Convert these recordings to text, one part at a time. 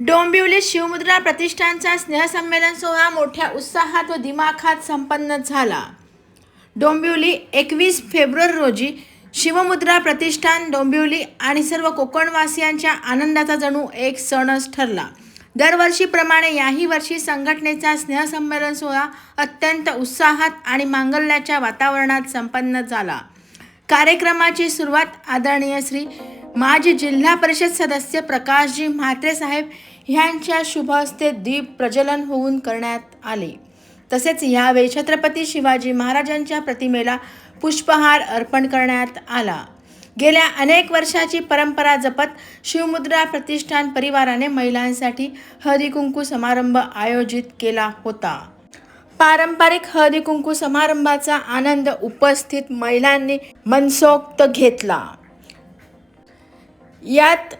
डोंबिवली शिवमुद्रा प्रतिष्ठानचा स्नेहसंमेलन सोहळा मोठ्या उत्साहात व दिमाखात संपन्न झाला. डोंबिवली 21 फेब्रुवारी रोजी शिवमुद्रा प्रतिष्ठान डोंबिवली आणि सर्व कोकणवासियांच्या आनंदाचा जणू एक सणच ठरला. दरवर्षीप्रमाणे याही वर्षी संघटनेचा स्नेहसंमेलन सोहळा अत्यंत उत्साहात आणि मांगल्याच्या वातावरणात संपन्न झाला. कार्यक्रमाची सुरुवात आदरणीय श्री माजी जिल्हा परिषद सदस्य प्रकाशजी म्हात्रे साहेब यांच्या शुभ हस्ते दीप प्रज्वलन होऊन करण्यात आले. तसेच यावेळी छत्रपती शिवाजी महाराजांच्या प्रतिमेला पुष्पहार अर्पण करण्यात आला. गेल्या अनेक वर्षाची परंपरा जपत शिवमुद्रा प्रतिष्ठान परिवाराने महिलांसाठी हळदीकुंकू समारंभ आयोजित केला होता. पारंपरिक हळदीकुंकू समारंभाचा आनंद उपस्थित महिलांनी मनसोक्त घेतला. यात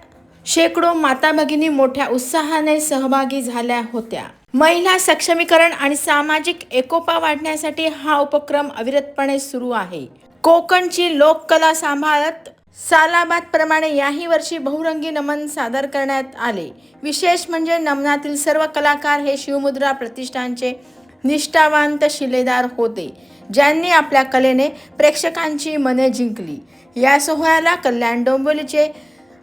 शेकडो माता भगिनी मोठ्या उत्साहाने सहभागी झाल्या होत्या. महिला सक्षमीकरण आणि सामाजिक एकोपा वाढण्यासाठी हा उपक्रम अविरतपणे सुरू आहे. कोकणची लोककला सांभाळत सालाबादप्रमाणे याही वर्षी बहुरंगी नमन सादर करण्यात आले. विशेष म्हणजे नमनातील सर्व कलाकार हे शिवमुद्रा प्रतिष्ठानचे निष्ठावंत शिलेदार होते, ज्यांनी आपल्या कलेने प्रेक्षकांची मने जिंकली. या सोहळ्याला कल्याण डोंबिवलीचे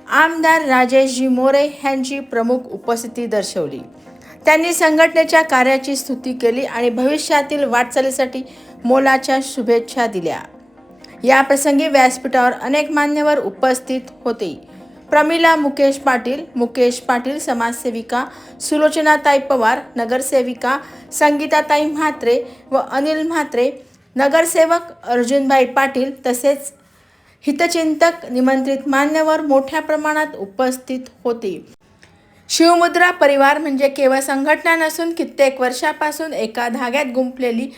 आमदार राजेशजी मोरे यांची प्रमुख उपस्थिती दर्शवली. त्यांनी संघटनेच्या कार्याची स्तुती केली आणि भविष्यातील वाटचालीसाठी मोलाच्या शुभेच्छा दिल्या. या प्रसंगी व्यासपीठावर अनेक मान्यवर उपस्थित होते. प्रमिला मुकेश पाटील समाजसेविका, सुलोचनाताई पवार नगरसेविका, संगीताताई म्हात्रे व अनिल म्हात्रे नगरसेवक, अर्जुनभाई पाटील तसेच हितचिंतक निमंत्रित मान्यवर मोठ्या प्रमाणात उपस्थित होते. शिवमुद्रा परिवार म्हणजे केवळ संघटना नसून कित्येक वर्षापासून एका धाग्यात गुंफलेली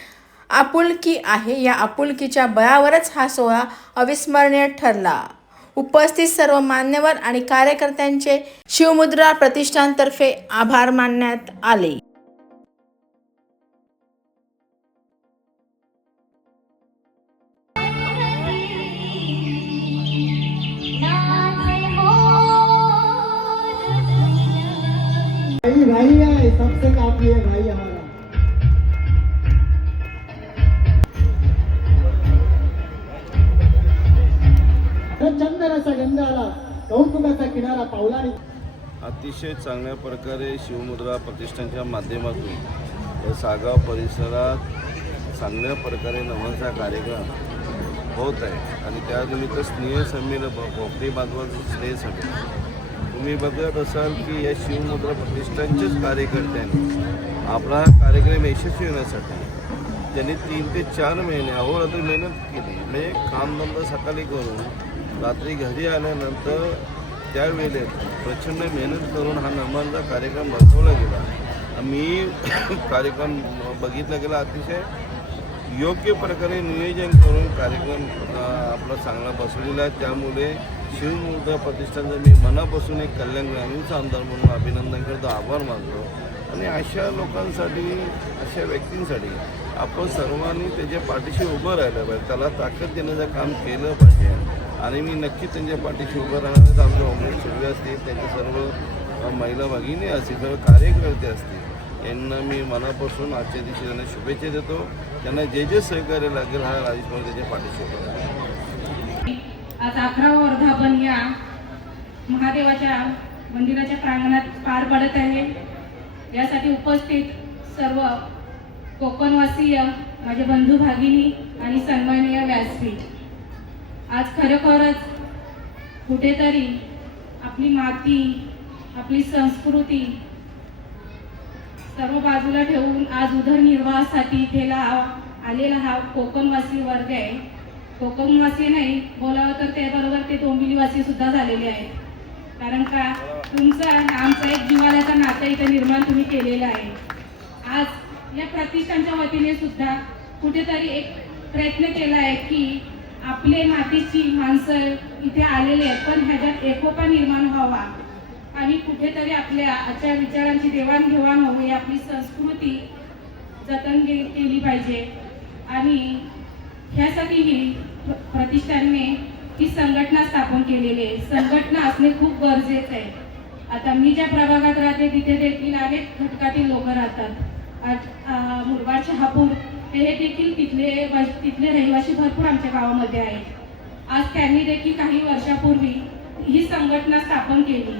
आपुलकी आहे. या आपुलकीच्या बळावरच हा सोहळा अविस्मरणीय ठरला. उपस्थित सर्व मान्यवर आणि कार्यकर्त्यांचे शिवमुद्रा प्रतिष्ठानतर्फे आभार मानण्यात आले. भाई है, सबसे काफी है भाई हमारा. चंदनाचा गंध आला, कौतुकाचा किनारा पावला. अतिशय चांगल्या प्रकारे शिवमुद्रा प्रतिष्ठानच्या माध्यमातून या सागाव परिसरात चांगल्या प्रकारे नमनचा कार्यक्रम होत आहे आणि त्यानिमित्त स्नेहसंमेलन भोपळी बांधवाचं स्नेहसंमेलन तुम्ही बघत असाल की या शिवमुद्रा प्रतिष्ठानचेच कार्यकर्त्यांनी आपला कार्यक्रम यशस्वी होण्यासाठी त्यांनी 3 ते 4 महिने अहोरात्र मेहनत केली. म्हणजे कामधंदा सकाळी करून रात्री घरी आल्यानंतर त्यावेळेत प्रचंड मेहनत करून हा नमनचा कार्यक्रम बसवला गेला. मी कार्यक्रम बघितला गेला. अतिशय योग्य प्रकारे नियोजन करून कार्यक्रम आपला चांगला बसवलेला आहे. त्यामुळे शिवमुद्रा प्रतिष्ठानचं मी मनापासून एक कल्याण ग्रामीणचा आमदार म्हणून अभिनंदन करतो, आभार मानतो. आणि अशा लोकांसाठी, अशा व्यक्तींसाठी आपण सर्वांनी त्याच्या पाठीशी उभं राहिलं पाहिजे, त्याला ताकद देण्याचं काम केलं पाहिजे. आणि मी नक्की त्यांच्या पाठीशी उभं राहणार. तर आमचे उमेश सुर्वे असतील, त्यांचे सर्व महिला भगिनी असतील, सर्व कार्यकर्ते असतील, यांना मी मनापासून आजच्या दिवशी त्यांना शुभेच्छा देतो. त्यांना जे जे सहकार्य लागेल हा राजेश मोरे त्याच्या पाठीशी उभं राहणार. आज 11वा वर्धापन या महादेवाच्या मंदिराच्या प्रांगणात पार पडत आहे. यासाठी उपस्थित सर्व कोकणवासीय, माझे बंधू भगिनी आणि सन्माननीय व्यासपीठ, आज खरोखरच कुठेतरी आपली माती, आपली संस्कृती सर्व बाजूला ठेवून आज उदरनिर्वाहासाठी इथे आलेला हा कोकणवासी वर्ग आहे. कोकणवासी नाही बोलावं तर त्याबरोबर ते डोंबिवलीवासी सुद्धा झालेले आहेत. कारण का तुमचं आमचं एक जिव्हाळ्याचं नातं इथे निर्माण तुम्ही केलेलं आहे. आज या प्रतिष्ठानच्या वतीने सुद्धा कुठेतरी एक प्रयत्न केला आहे की आपले मातीची माणसं इथे आलेले आहेत, पण ह्याच्यात एकोपा निर्माण व्हावा आणि कुठेतरी आपल्या आजच्या विचारांची देवाणघेवाण व्हावी, आपली संस्कृती जतन केली पाहिजे. आणि ह्यासाठी ही प्रतिष्ठानने ही संघटना स्थापन केलेली आहे. संघटना असणे खूप गरजेचं आहे. आता मी ज्या प्रभागात राहते तिथे देखील अनेक घटकातील लोक राहतात. आज मुरबाड शहापूर हे देखील तिथले रहिवासी भरपूर आमच्या गावामध्ये आहेत. आज त्यांनी देखील काही वर्षापूर्वी ही संघटना स्थापन केली.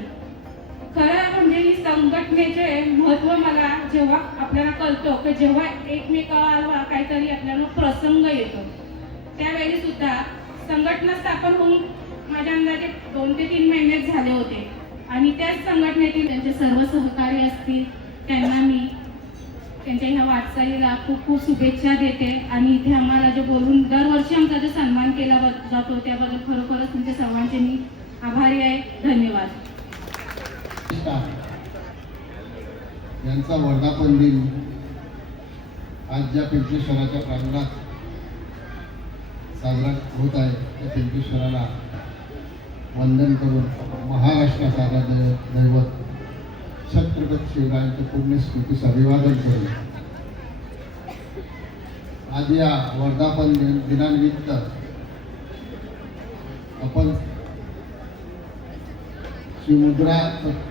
खरं म्हणजे ही संघटनेचे महत्त्व मला जेव्हा आपल्याला कळतो की जेव्हा एकमेकाला काहीतरी आपल्याला प्रसंग येतो त्यावेळी सुद्धा संघटना स्थापन होऊन माझ्या अंदाजे 2 ते 3 महिनेच झाले होते आणि त्याच संघटनेतील त्यांचे सर्व सहकारी असतील त्यांना मी त्यांच्या ह्या वाटचालीला खूप खूप शुभेच्छा देते आणि इथे आम्हाला जे बोलून दरवर्षी आमचा जो सन्मान केला जातो त्याबद्दल खरोखरच तुमच्या सर्वांचे मी आभारी आहे. धन्यवाद. यांचा वर्धापन दिन आज ज्या पिंपळेश्वराच्या प्रांगणात साजरा होत आहे त्या पिंपळेश्वराला वंदन करून महाराष्ट्राचा आराध्य दैवत छत्रपती शिवरायांच्या पुण्यस्मृतीस अभिवादन करून आज या वर्धापन दिनानिमित्त आपण शिवमुद्रा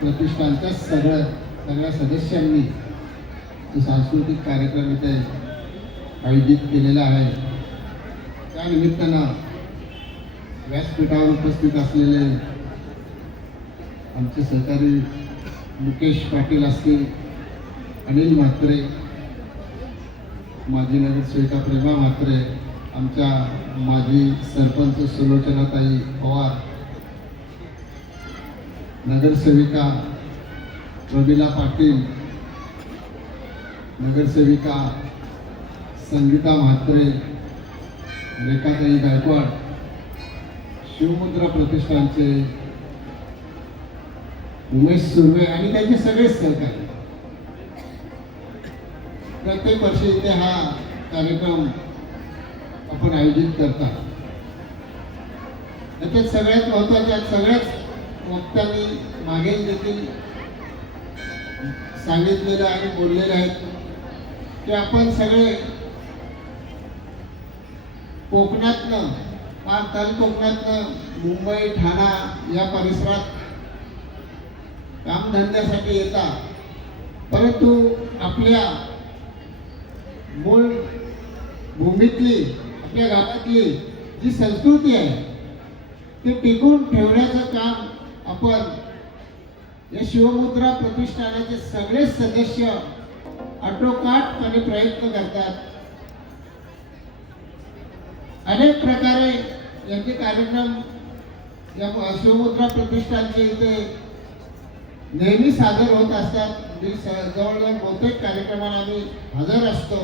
प्रतिष्ठानच्या सगळ्या सदस्यांनी जो सांस्कृतिक कार्यक्रम इथे आयोजित केलेला आहे त्या निमित्तानं व्यासपीठावर उपस्थित असलेले आमचे सहकारी मुकेश पाटील असतील, अनिल म्हात्रे, माजी नगरसेविका प्रेमा म्हात्रे, आमच्या माजी सरपंच सुलोचनाताई पवार, नगरसेविका प्रमिला पाटील, नगरसेविका संगीता म्हात्रे, रेखाताई गायकवाड, शिवमुद्रा प्रतिष्ठानचे उमेश सुर्वे आणि त्यांचे सगळे सहकारी. प्रत्येक वर्षी इथे हा कार्यक्रम आपण आयोजित करतात. त्याच्यात सगळ्यात महत्त्वाच्या सगळ्याच वक्त्यांनी मागे देखील सांगितलेलं आणि बोललेलं आहे की आपण सगळे कोकणातनं फार तल कोकणातनं मुंबई ठाणा या परिसरात कामधंद्यासाठी येतात, परंतु आपल्या मूळ भूमीतली आपल्या गावातली जी संस्कृती आहे ते टिकून ठेवण्याचं काम आपण या शिवमुद्रा प्रतिष्ठानाचे सगळे सदस्य आटोकाटपणे प्रयत्न करतात. अनेक प्रकारे यांचे कार्यक्रम या शिवमुद्रा प्रतिष्ठानचे इथे नेहमी सादर होत असतात. जवळजवळ बहुतेक कार्यक्रमाला आम्ही हजर असतो.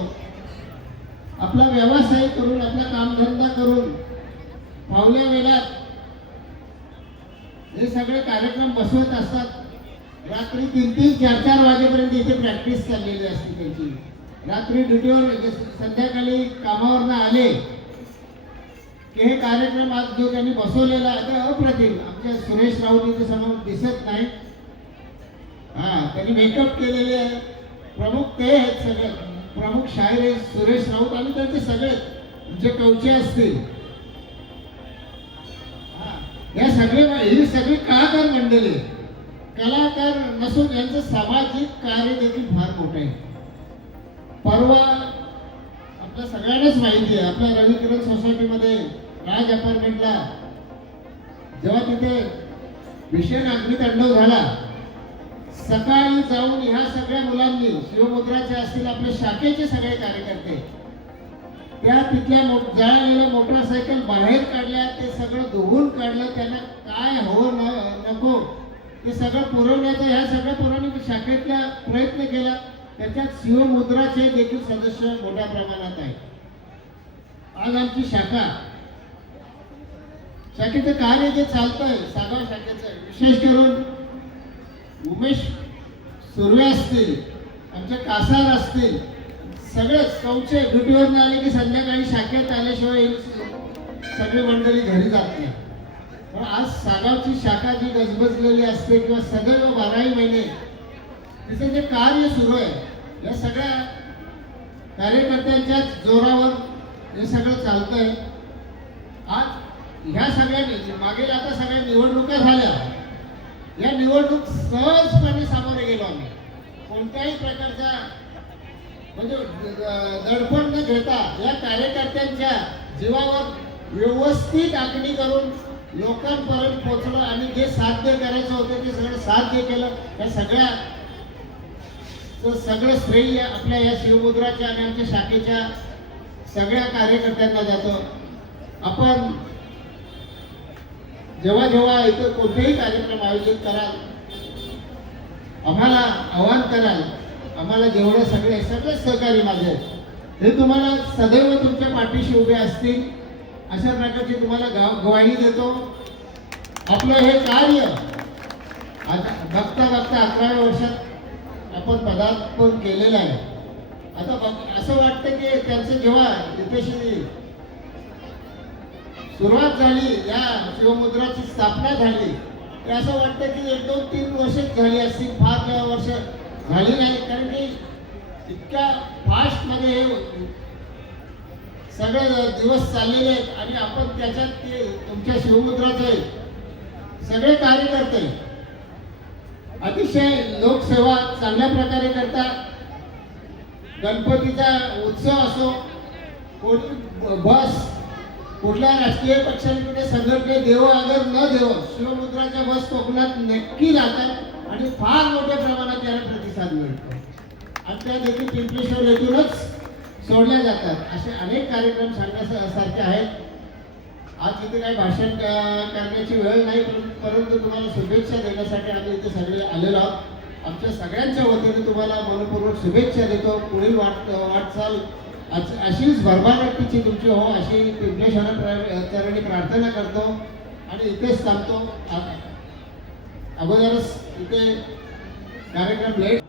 आपला व्यवसाय करून आपला कामधंदा करून फावल्या वेळात हे सगळे कार्यक्रम बसवत असतात. रात्री 3-3, 4-4 वाजेपर्यंत इथे प्रॅक्टिस चाललेली असते त्यांची. रात्री ड्युटीवर संध्याकाळी कामावरनं आले की हे कार्यक्रम आज जो त्यांनी बसवलेला आहे अप्रतिम. आमच्या सुरेश राऊत इथे समोर दिसत नाही, त्यांनी मेकअप केलेले आहे. प्रमुख ते आहेत, सगळे प्रमुख शाहीर सुरेश राऊत आणि त्यांचे सगळे जे कवचे असतील या सगळे ही सगळी कलाकार मंडळी. कलाकार नसून यांचं सामाजिक कार्य देखील फार मोठं आहे. परवा आपल्या सगळ्यांनाच माहिती आहे आपल्या रविकिरण सोसायटीमध्ये राज अपार्टमेंटला जेव्हा तिथे भीषण अग्नितांडव झाला, सकाळी जाऊन ह्या सगळ्या मुलांनी शिवमुद्राचे असतील आपल्या शाखेचे सगळे कार्यकर्ते त्या तिथल्या जळालेल्या मोटरसायकल बाहेर काढल्या, ते सगळं धुवून काढलं. त्यांना काय हवं नको ते सगळं पुरवण्याचा ह्या सगळ्या पुरवणी शाखेतला प्रयत्न केला. त्याच्यात शिवमुद्राचे देखील सदस्य मोठ्या प्रमाणात आहेत. आज आमची शाखेचं कार्य जे चालतंय सागाव शाखेचं, विशेष करून उमेश सुर्वे असतील, आमचे कासार असतील, सगळेच कवचे ड्युटीवरून आले की संध्याकाळी शाखेत आल्याशिवाय सगळी मंडळी घरी जात नाही. पण आज सागावची शाखा जी गजबजलेली असते किंवा सदैव 12 महिने तिचं जे कार्य सुरू आहे या सगळ्या कार्यकर्त्यांच्या जोरावर हे सगळं चालतंय. आज ह्या सगळ्यांनी मागील आता सगळ्या निवडणुका झाल्या या निवडणूक सहजपणे सामोरे गेलो आम्ही. कोणत्याही प्रकारचा म्हणजे दडपण न घेता या कार्यकर्त्यांच्या जीवावर व्यवस्थित आखणी करून लोकांपर्यंत पोहोचलो आणि जे साध्य करायचं होतं ते सगळं साध्य केलं. या सगळं श्रेय आपल्या या शिवमुद्राच्या आणि आमच्या शाखेच्या सगळ्या कार्यकर्त्यांना जातं. आपण जेव्हा जेव्हा इथं कोणतेही कार्यक्रम आयोजित कराल आम्हाला आवाहन कराल, आम्हाला जेवढे सगळे सहकारी माझे आहेत हे तुम्हाला सदैव तुमच्या पाठीशी उभे असतील अशा प्रकारची तुम्हाला ग्वाही देतो. आपलं हे कार्य आता बघता 11व्या वर्षात आपण पदार्पण केलेलं आहे. आता असं वाटतं की त्यांचं जेव्हा इथेशी सुरुवात झाली, या शिवमुद्राची स्थापना झाली, ते असं वाटतं की 1, 2, 3 वर्षच झाली असतील, फार वर्ष झाली नाही. कारण की इतक्या फास्टमध्ये हे सगळे दिवस चाललेले आहेत आणि आपण त्याच्यात ते तुमच्या शिवमुद्राचे सगळे कार्यकर्ते अतिशय लोकसेवा चांगल्या प्रकारे करतात. गणपतीचा उत्सव असो, कोणी बस कुठल्या राजकीय पक्षांकडे संघटने देवो अगर न देवो शिवमुद्राच्या बस कोकणात नक्की जातात आणि फार मोठ्या प्रमाणात याला प्रतिसाद मिळतो आणि त्या देखील पिंपलेश्वर येथूनच सोडल्या जातात. असे अनेक कार्यक्रम सांगण्यासारखे आहेत. आज इथे काही भाषण करण्याची वेळ नाही, परंतु तुम्हाला शुभेच्छा देण्यासाठी आम्ही इथे सगळे आलेलो आहोत. आमच्या सगळ्यांच्या वतीने तुम्हाला मनपूर्वक शुभेच्छा देतो. पुढील वाटचाल अशीच भरभराटीची तुमची हो अशी पिंपलेश्वराचरणी प्रार्थना करतो आणि इथेच थांबतो. अगोदरच इथे कार्यक्रम लेट